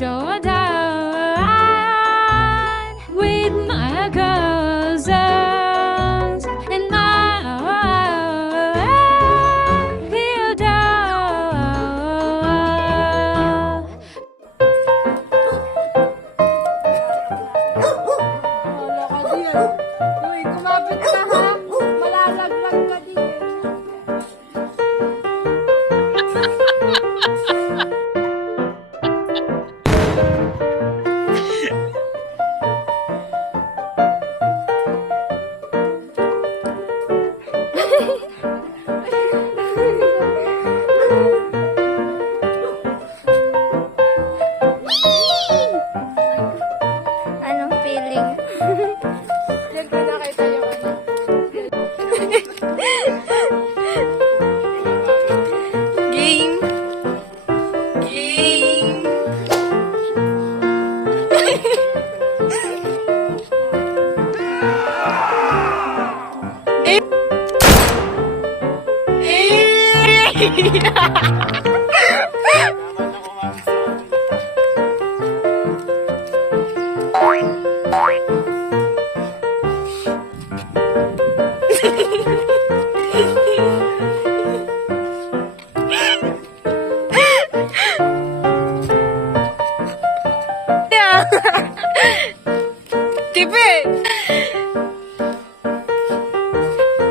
showdown with my cousins, and I feel down. Wala ka diyan. Uy, kumapit ka ha. Malalaglag ka diyan. Anong feeling? Diyan ko nakita yung ano. Game. Game. Tipe!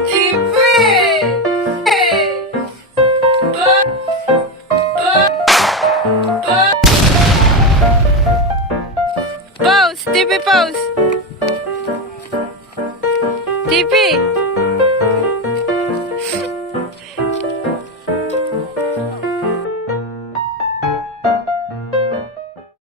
Tipe!